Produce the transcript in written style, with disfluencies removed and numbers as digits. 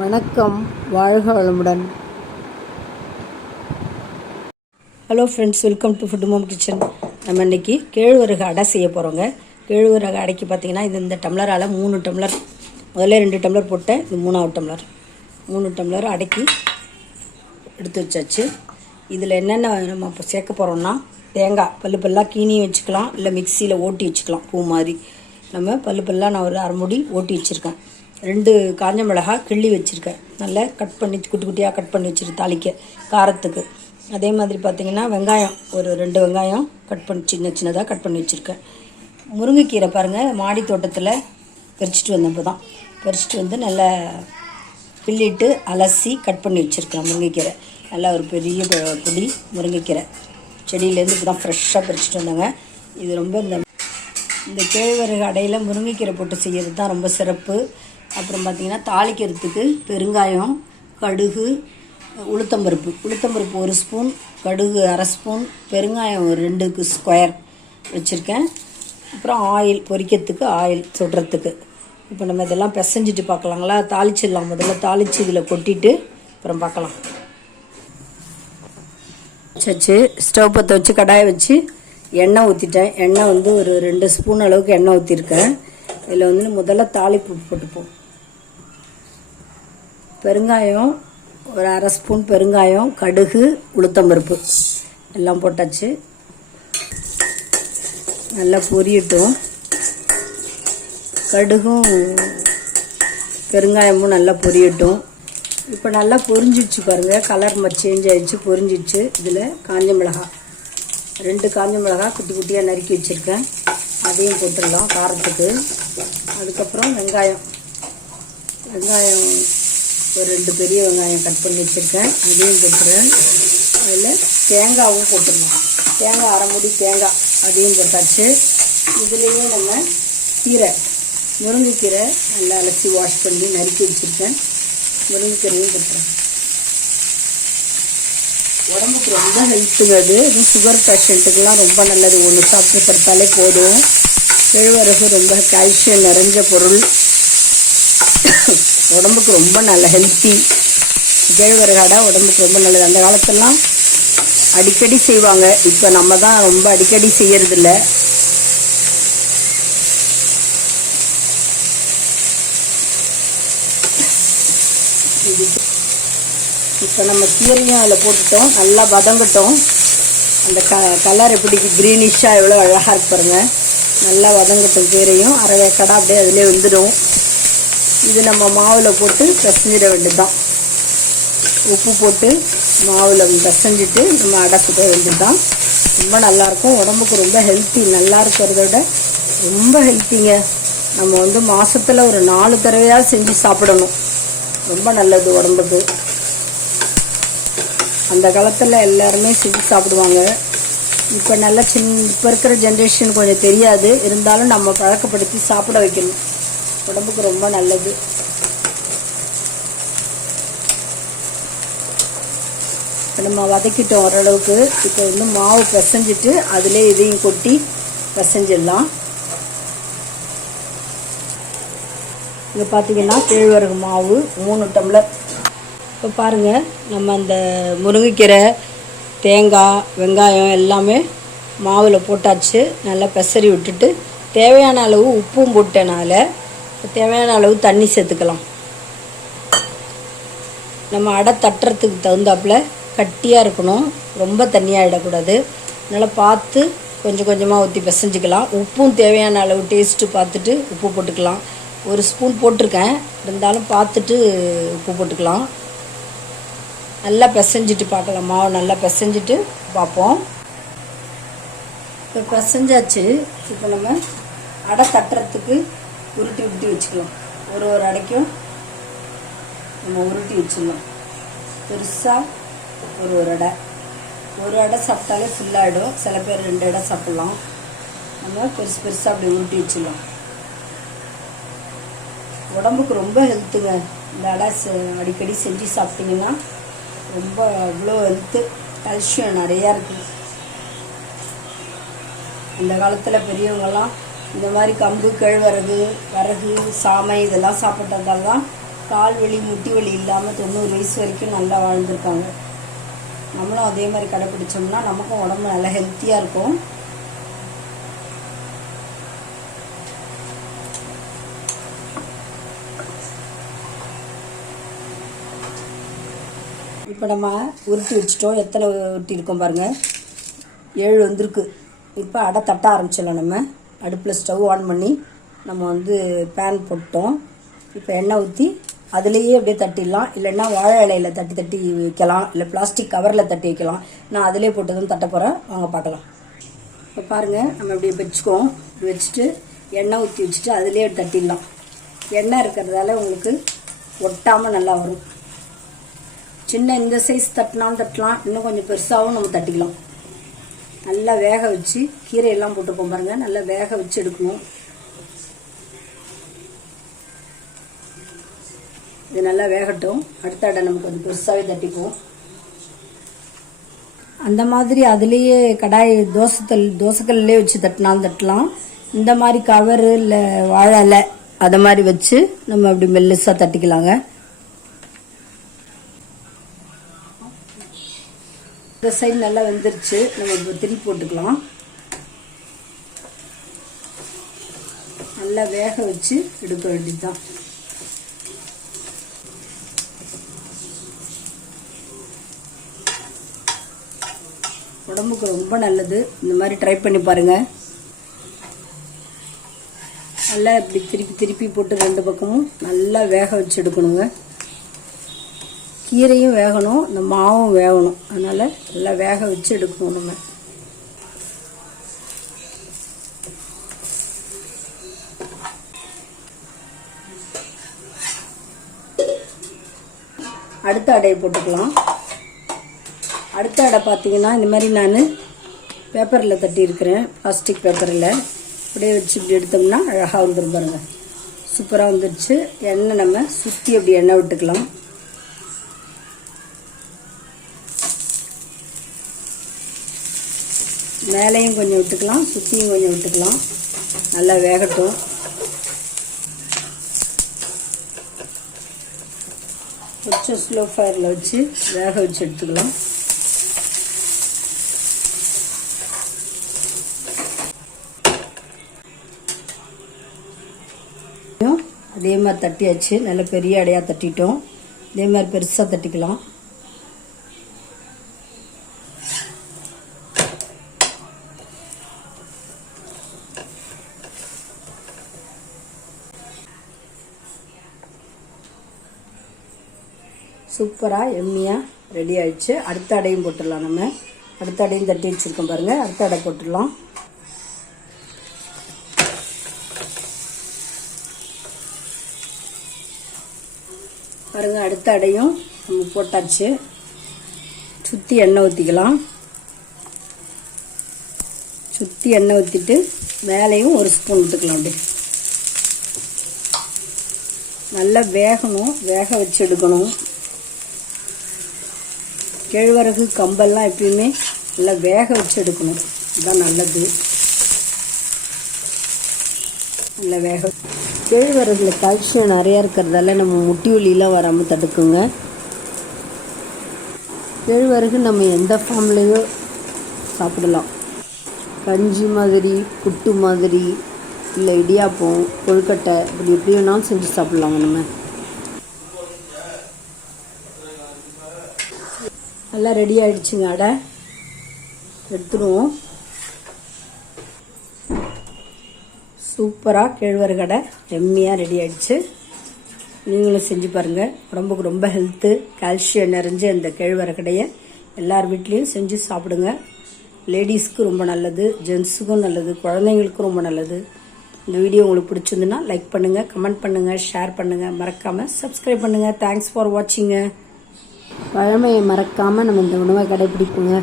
வணக்கம், வாழ்க வளமுடன். Hello friends, welcome to food mom kitchen. நம்ம இன்றைக்கி கேழ்வரகு அடை செய்ய போகிறோங்க. கேழ்வரகு அடைக்கு பார்த்திங்கன்னா இந்த டம்ளரால் 3 டம்ளர், முதல்ல 2 டம்ளர் போட்டேன், இது 3ஆவது டம்ளர். 3 டம்ளர் அடைக்கி எடுத்து வச்சாச்சு. இதில் என்னென்ன நம்ம இப்போ சேர்க்க போகிறோம்னா, தேங்காய் பல்லாக கீனி வச்சுக்கலாம், இல்லை மிக்சியில் ஓட்டி வச்சுக்கலாம். பூ மாதிரி நம்ம பல்லாக நான் ஒரு அரை மூடி ஓட்டி வச்சுருக்கேன். 2 காஞ்ச மிளகாய் கிள்ளி வச்சுருக்கேன், நல்லா கட் பண்ணி குட்டி குட்டியாக கட் பண்ணி வச்சுருக்கேன் தாளிக்க காரத்துக்கு. அதே மாதிரி பார்த்திங்கன்னா வெங்காயம் ஒரு 2 வெங்காயம் கட் பண்ணி சின்னதாக கட் பண்ணி வச்சுருக்கேன். முருங்கைக்கீரை பாருங்கள், மாடி தோட்டத்தில் பறிச்சிட்டு வந்தேன். இப்போ தான் பறிச்சிட்டு வந்து நல்லா கிள்ளிட்டு அலசி கட் பண்ணி வச்சுருக்கேன். முருங்கைக்கீரை நல்லா ஒரு பெரிய பொடி முருங்கைக்கீரை செடியிலேருந்து இப்போ தான் ஃப்ரெஷ்ஷாக பறிச்சிட்டு வந்தாங்க. இது ரொம்ப இந்த கேழ்வரகு அடையில் முருங்கைக்கீரை போட்டு செய்கிறது தான் ரொம்ப சிறப்பு. அப்புறம் பார்த்திங்கன்னா தாளிக்கிறதுக்கு பெருங்காயம், கடுகு, உளுத்தம்பருப்பு 1 ஸ்பூன், கடுகு அரை ஸ்பூன், பெருங்காயம் ஒரு 2 ஸ்கொயர் வச்சுருக்கேன். அப்புறம் ஆயில் பொரிக்கிறதுக்கு, ஆயில் சுடுறதுக்கு. இப்போ நம்ம இதெல்லாம் பிசைஞ்சிட்டு பார்க்கலாங்களா? தாளிச்சிடலாம். முதல்ல தாளித்து இதில் கொட்டிட்டு அப்புறம் பார்க்கலாம். வச்சு ஸ்டவ் பற்ற வச்சு கடாயை வச்சு எண்ணெய் ஊற்றிட்டேன். எண்ணெய் வந்து ஒரு 2 ஸ்பூன் அளவுக்கு எண்ணெய் ஊற்றிருக்கேன். இதில் வந்து முதல்ல தாளிப்பு போட்டுப்போம். பெருங்காயம் ஒரு அரை ஸ்பூன் பெருங்காயம், கடுகு, உளுத்தம்பருப்பு எல்லாம் போட்டாச்சு. நல்லா பொரியட்டும். கடுகும் பெருங்காயமும் நல்லா பொரியட்டும். இப்போ நல்லா பொரிஞ்சிடுச்சு பாருங்கள், கலர் சேஞ்ச் ஆகிடுச்சு, பொரிஞ்சிடுச்சு. இதில் காஞ்ச மிளகாய் 2 காஞ்ச மிளகாய் குட்டி குட்டியாக நறுக்கி வச்சுருக்கேன், அதையும் போட்டுடலாம் காரத்துக்கு. அதுக்கப்புறம் வெங்காயம் ஒரு 2 பெரிய வெங்காயம் கட் பண்ணி வச்சுருக்கேன், அதையும் போட்டுறேன். அதில் தேங்காயும் போட்டுடலாம். தேங்காய் அரை மூடி தேங்காய் அதையும் போட்டாச்சு. இதுலேயும் நம்ம முருங்கைக்கீரை நல்லா அலசி வாஷ் பண்ணி நறுக்கி வச்சுருக்கேன், முருங்கைக்கீரையும் போட்டுறேன். உடம்புக்கு ரொம்ப ஹெல்த்துங்க. அது சுகர் பேஷண்ட்டுக்கெலாம் ரொம்ப நல்லது. ஒன்று சாப்பிட்டு படுத்தாலே போதும். கேழ்வரகு ரொம்ப கால்சியம் நிறைஞ்ச பொருள், உடம்புக்கு ரொம்ப நல்ல ஹெல்த்தி. கேழ்வரகு அடை உடம்புக்கு ரொம்ப நல்லது. அந்த காலத்தெல்லாம் அடிக்கடி செய்வாங்க, இப்போ நம்ம தான் ரொம்ப அடிக்கடி செய்யறதில்ல. இப்போ நம்ம கீரையும் அதில் போட்டுட்டோம், நல்லா வதங்கட்டும். அந்த கலர் எப்படி க்ரீனிஷாக எவ்வளோ அழகாக இருக்கு பாருங்கள். நல்லா வதங்கட்டும். கீரையும் அரை வேக்காடாக அப்படியே அதிலே வந்துடும். இது நம்ம மாவில் போட்டு பிசைஞ்சிட வேண்டியது தான். உப்பு போட்டு மாவில் பிசைஞ்சிட்டு நம்ம அடை சுட வேண்டியது தான். ரொம்ப நல்லாயிருக்கும். உடம்புக்கு ரொம்ப ஹெல்த்தி. நல்லா இருக்கிறத விட ரொம்ப ஹெல்த்திங்க. நம்ம வந்து மாதத்தில் ஒரு 4 தடவையாக செஞ்சு சாப்பிடணும். ரொம்ப நல்லது உடம்புக்கு. அந்த காலத்தில் எல்லாருமே செஞ்சு சாப்பிடுவாங்க. இப்போ நல்லா இப்போ இருக்கிற ஜென்ரேஷன் கொஞ்சம் தெரியாது, இருந்தாலும் நம்ம பழக்கப்படுத்தி சாப்பிட வைக்கணும். உடம்புக்கு ரொம்ப நல்லது. இப்போ நம்ம வதக்கிட்டோம் ஓரளவுக்கு. இப்போ வந்து மாவு பிசைஞ்சிட்டு அதிலே இதையும் கொட்டி பிசைஞ்சிடலாம். இங்கே பார்த்திங்கன்னா கேழ்வரகு மாவு 3 டம்ளர். இப்போ பாருங்கள், நம்ம அந்த முருங்கைக்கீரை, தேங்காய், வெங்காயம் எல்லாமே மாவில் போட்டாச்சு. நல்லா பெசரி விட்டுட்டு தேவையான அளவு உப்பும் போட்டனால தேவையான அளவு தண்ணி சேர்த்துக்கலாம். நம்ம அடை தட்டுறதுக்கு தகுந்தாப்பில் கட்டியாக இருக்கணும், ரொம்ப தண்ணியாக இடக்கூடாது. அதனால் பார்த்து கொஞ்சம் கொஞ்சமாக ஊற்றி பிசைஞ்சிக்கலாம். உப்பும் தேவையான அளவு டேஸ்ட்டு பார்த்துட்டு உப்பு போட்டுக்கலாம். 1 ஸ்பூன் போட்டிருக்கேன், இருந்தாலும் பார்த்துட்டு உப்பு போட்டுக்கலாம். நல்லா பிசைஞ்சிட்டு பார்க்கலாம். மாவு நல்லா பிசைஞ்சிட்டு பார்ப்போம். இப்போ பிசைஞ்சாச்சு. இப்போ நம்ம அடை தட்டுறதுக்கு உருட்டி வச்சுக்கலாம். ஒரு அடைக்கும் நம்ம உருட்டி வச்சுக்கலாம். பெருசாக ஒரு அடை சாப்பிட்டாலே ஃபுல்லாகிடும். சில பேர் 2 அடை சாப்பிட்லாம். நம்ம பெருசாக அப்படி உருட்டி வச்சுக்கலாம். உடம்புக்கு ரொம்ப ஹெல்த்துங்க. இந்த அடை அடிக்கடி செஞ்சு சாப்பிட்டிங்கன்னா ரொம்ப அவ்வளோ ஹெல்த்து, கால்சியம் நிறையா இருக்குது. அந்த காலத்தில் பெரியவங்கெல்லாம் இந்த மாதிரி கம்பு, கேழ்வரகு, வரகு, சாமை இதெல்லாம் சாப்பிட்டதால தான் கால் வலி முட்டி வலி இல்லாமல் 90 வயசு வரைக்கும் நல்லா வாழ்ந்துருக்காங்க. நம்மளும் அதே மாதிரி கடைப்பிடிச்சோம்னா நமக்கும் உடம்பு நல்லா ஹெல்த்தியாக இருக்கும். இப்போ நம்ம உருட்டி வச்சுட்டோம். எத்தனை உருட்டி இருக்கோம் பாருங்கள், 7 வந்திருக்கு. இப்போ அடை தட்ட ஆரம்பிச்சிடலாம். நம்ம அடுப்பில் ஸ்டவ் ஆன் பண்ணி நம்ம பேன் போட்டோம். இப்போ எண்ணெய் ஊற்றி அதுலேயே அப்படியே தட்டிடலாம். இல்லைன்னா வாழை இலையில் தட்டி வைக்கலாம், இல்லை பிளாஸ்டிக் கவரில் தட்டி வைக்கலாம். நான் அதிலே போட்டு தான் தட்ட போகிறேன், வாங்க பார்க்கலாம். இப்போ பாருங்கள், நம்ம இப்படி வச்சுக்குவோம். வச்சுட்டு எண்ணெய் ஊற்றி வச்சுட்டு அதிலே தட்டிடலாம். எண்ணெய் இருக்கிறதால உங்களுக்கு ஒட்டாமல் நல்லா வரும். சின்ன இந்த சைஸ் தட்டினாலும் தட்டலாம், இன்னும் கொஞ்சம் பெருசாகவும் நம்ம தட்டிக்கலாம். நல்லா வேக வச்சு கீரையெல்லாம் போட்டுப்போம் பாருங்கள், நல்லா வேக வச்சு எடுக்கணும். இது நல்லா வேகட்டும். அடுத்த அடை நம்ம கொஞ்சம் பெருசாகவே தட்டிப்போம். அந்த மாதிரி அதுலேயே கடாய் தோசைக்கல்லே வச்சு தட்டினாலும் தட்டலாம். இந்த மாதிரி கவரு இல்லை வாழை இலை அதை மாதிரி வச்சு நம்ம அப்படி மெல்லிசாக தட்டிக்கலாங்க. இந்த சைடு நல்லா வெந்துருச்சு. நம்ம இப்போ திருப்பி போட்டுக்கலாம். நல்லா வேக வச்சு எடுக்க வேண்டியதுதான். உடம்புக்கு ரொம்ப நல்லது. இந்த மாதிரி ட்ரை பண்ணி பாருங்க. நல்லா இப்படி திருப்பி போட்டு 2 பக்கமும் நல்லா வேக வச்சு எடுக்கணுங்க. கீரையும் வேகணும், இந்த மாவும் வேகணும். அதனால் நல்லா வேக வச்சு எடுக்கணும். நம்ம அடுத்த அடையை போட்டுக்கலாம். அடுத்த அடை பார்த்தீங்கன்னா இந்த மாதிரி நான் பேப்பரில் தட்டியிருக்கிறேன், பிளாஸ்டிக் பேப்பரில். அப்படியே வச்சு இப்படி எடுத்தோம்னா அழகாக வந்துடும் பாருங்கள். சூப்பராக வந்துடுச்சு. எண்ணெய் நம்ம சுற்றி அப்படி எண்ணெய் விட்டுக்கலாம். மேலேயும் கொஞ்சம் விட்டுக்கலாம், சுற்றியும் கொஞ்சம் விட்டுக்கலாம். நல்லா வேகட்டும். கொஞ்சம் ஸ்லோ ஃபயரில் வச்சு வேக வச்சு எடுத்துக்கலாம். அதே மாதிரி தட்டியாச்சு. நல்ல பெரிய அடையாக தட்டிட்டோம். இதே மாதிரி பெருசாக தட்டிக்கலாம். சூப்பராக எம்மியாக ரெடி ஆயிடுச்சு. அடுத்த அடையும் போட்டுடலாம். நம்ம அடுத்த அடையும் தட்டி வச்சுருக்கோம் பாருங்கள். அடுத்த அடை போட்டுடலாம். பாருங்கள், அடுத்த அடையும் நம்ம போட்டாச்சு. சுற்றி எண்ணெய் ஊற்றிக்கலாம். சுற்றி எண்ணெய் ஊற்றிட்டு மேலேயும் 1 ஸ்பூன் விட்டுக்கலாம். அப்படி நல்லா வேகணும், வேக வச்சு எடுக்கணும். கேழ்வரகு கம்பெல்லாம் எப்பயுமே நல்லா வேக வச்சு எடுக்கணும். இதுதான் நல்லது. நல்லா வேக கேழ்வரகுல கால்சியம் நிறையா இருக்கிறதால நம்ம முட்டி வலியெலாம் வராமல் தடுக்குங்க. கேழ்வரகு நம்ம எந்த ஃபார்ம்லேயோ சாப்பிடலாம். கஞ்சி மாதிரி, புட்டு மாதிரி, இல்லை இடியாப்பம், கொழுக்கட்டை, இப்படி எப்படி வேணாலும் செஞ்சு சாப்பிட்லாங்க. நம்ம நல்லா ரெடி ஆகிடுச்சுங்க. அடை எடுத்துடுவோம். சூப்பராக கேழ்வரகு அடை எம்மியாக ரெடி ஆகிடுச்சு. நீங்களும் செஞ்சு பாருங்கள். உடம்புக்கு ரொம்ப ஹெல்த்து, கால்சியம் நிறைஞ்ச இந்த கேழ்வரகு அடையை எல்லார் வீட்லேயும் செஞ்சு சாப்பிடுங்க. லேடிஸ்க்கு ரொம்ப நல்லது, ஜென்ஸுக்கும் நல்லது, குழந்தைங்களுக்கும் ரொம்ப நல்லது. இந்த வீடியோ உங்களுக்கு பிடிச்சிருந்துன்னா லைக் பண்ணுங்கள், கமெண்ட் பண்ணுங்கள், ஷேர் பண்ணுங்கள், மறக்காமல் சப்ஸ்கிரைப் பண்ணுங்கள். Thanks for வாட்சிங்க. பழமையை மறக்காமல் நம்ம இந்த உணவை கடைப்பிடிப்போங்க.